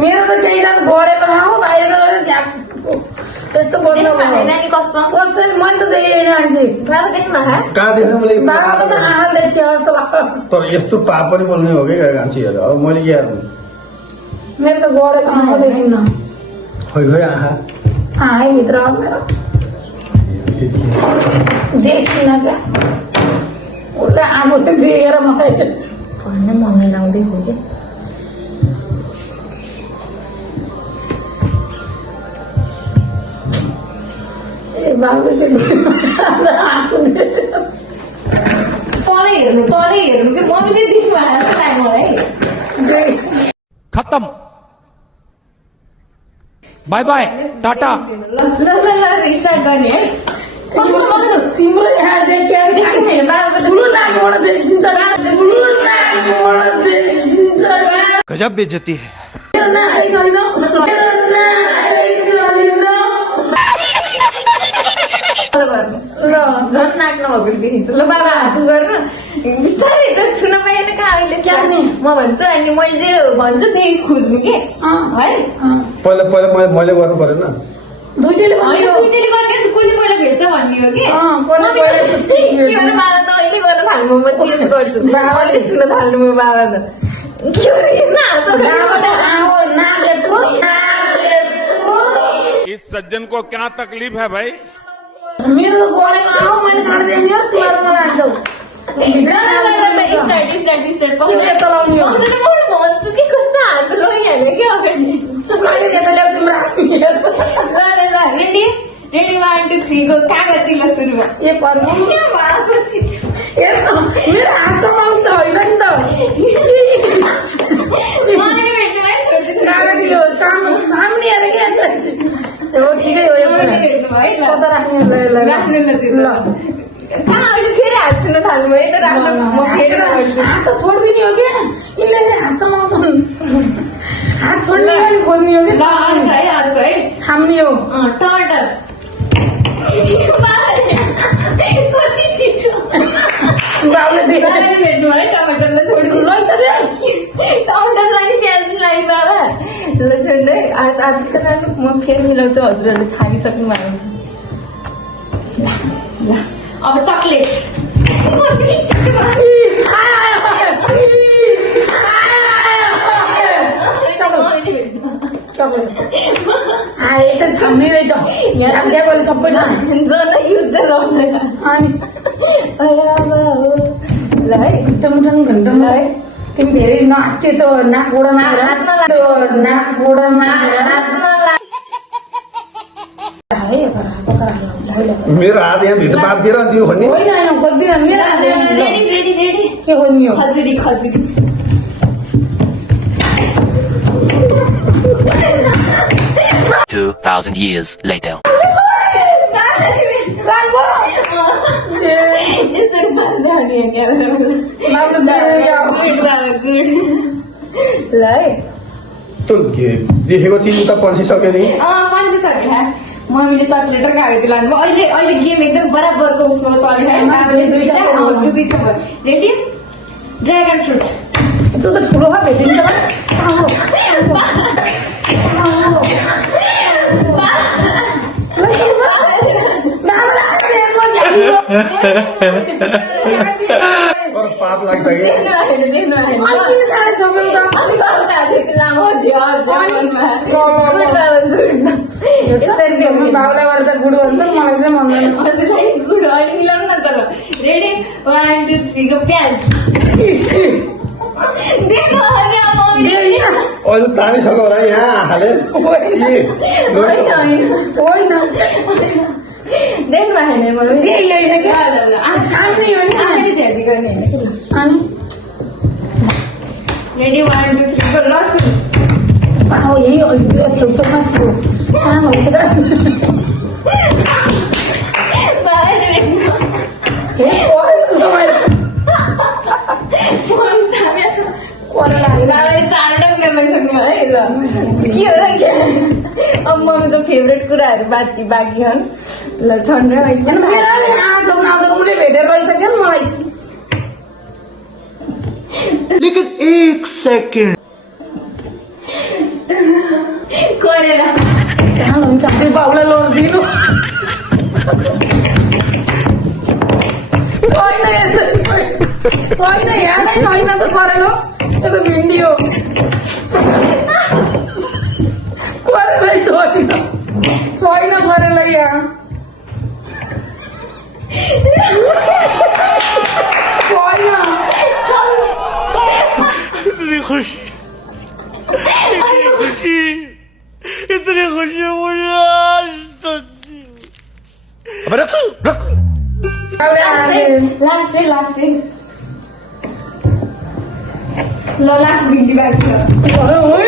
मेरो त केही जात गढेको हो बाहिर त्यस्तो बोल्नु नानी कस्तो कसै मैले त देखेन मान्छे बाबा देख्नु भएको कहाँ देख्नु मैले बाबाको त आँखा देखियो जस्तो लाग्यो तर यस्तो पाप पनि बोल्ने हो कि कान्छीहरू अब मैले के गर्नु मेरो त गढेको आँखा देखिन्न खोइ खोइ आँखा आँखै भित्र हो मेरो देखिन क्या उसले आँखा देखेर मलाई भन्न मम्मी लाउँदै हो कि ए बाबु चाहिँ तलै हेर्नु कि मम्मीले देख्नु भएको जस्तो लाग्यो मलाई खत्म बाय बाय टाटा ल स्टार्ट गर्ने है तिम्रो यहाँ देखियो ठुलो नाकबाट देखिन्छ ठुलो नाकबाट देखिन्छ गजब बेइज्जती है मेरो नाकै छैन मेरो नाकै छैन ल झन् नाक नभएको देखिन्छ ल बाबा हात गर्नु बिस्तारै त छुन पाएन कहाँ अहिले जाने म भन्छु अनि मैले जे भन्छु त्यही खोज्नु के है पहिला मैले गर्नु परेन दुईटैले होइन भन्यो दुईटैले गर्ने कसले पहिला भेट्छ भन्ने हो कि कसले पहिला के गर्नु बाबा त अहिले गर्न थाल्नु म चेन्ज गर्छु बाबाले छुन थाल्नु म बाबा त के गर्नु हेर्न हात बाबाबाट आहो नाक यत्रो नाक यत्रो इस सज्जन को क्या तकलीफ है भाई मेरो गढेको आहो मैले काट्दैन हो तिमीहरूमा लाग्छौ स्टार्ट तिमीले चलाउने हो भन्छु कि कस्तो हात लैहाल्यो कि अगाडि चुप लाग्यो त्यता ल्याउ तिम्रो ल रेडी 1 2 3 को कागती ल सुरुमा ए पर्नु मेरो हातसम्म आउँछ होइन नि त कागती हो सामने हेर क्या हो ठिकै हो यो कता राख्ने ल कहाँ अहिले फेरि हात छुन थाल्नु है त राम्रो म फेरि गर्छु हात त छोडिदिने हो क्या यसले हातसम्म आउँछ हात छोड्ने हो नि खोल्ने हो कि ल अर्को है छाम्ने हो टमाटर कति छिटो बाबुले बाबाले भेट्नु है टमाटरलाई छोडिदिनु टमाटरलाई प्याजलाई बाबा ल छोड्नु है हात त लानु म फेरि मिलाउँछु हजुरहरूले छानिसक्नु भएको हुन्छ ल अब चकलेट यसरी छाम्ने रहेछ यहाँ ज्यापले सबै जनयुद्ध लड्दैन अनि ल है घन्टमुटन है तिमी धेरै नाच्थ्यो त नाकबाट हातमा मेरो हात यहाँ भित्र बाँधिएर दियो भन्ने होइन खोज्दिन मेरो हात रेडी के खोज्ने हो खजुरी 2,000 years later. ल है त्यो देखेको चिज त पल्सिसक्यो नि पन्छिसक्यो मम्मीले चकलेट र कागती लानुभयो अहिले गेम एकदम बराबरको उसमा चल्यो है दुईटा रेडी ड्रागन फ्रुट त्यो त ठुलो भए भेटिन्छ पाप लाग्छ कि बाबुलाई गर्दा गुड भन्छ मलाई चाहिँ भन्दैन हजुरलाई गुड अहिले मिलाउनु न तर रेडी 1 2 3 को प्याज अहिले तानिसक्यो होला यहाँ आँखाले होइन देख्नु होइन मम्मी होइन क्या सामने हो नि आफैले झ्याडी गर्ने होइन अनि रेडी 1 2 3 को लसुन यही छेउछाउमा थियो कहाँ भयो चारवटा कुरा लगाइसक्नु है ल के हो अब मम्मीको फेभरेट कुराहरू बाँकी छन् ल छन् उसले भेटेर रहिसक्यो नि मलाई लेकिन 1 सेकंड गरेर कहाँ हुन्छ त्यो बाउलाई लगिदिनु छैन यहाँ नै छैन त करेलो त्यो त भिन्डी हो करेलै छैन करेलै यहाँ इतनी खुशी इतनी खुशी मुझे आज तक अबे रख लास्ट है ल लास्ट भिन्डी बाँकी छ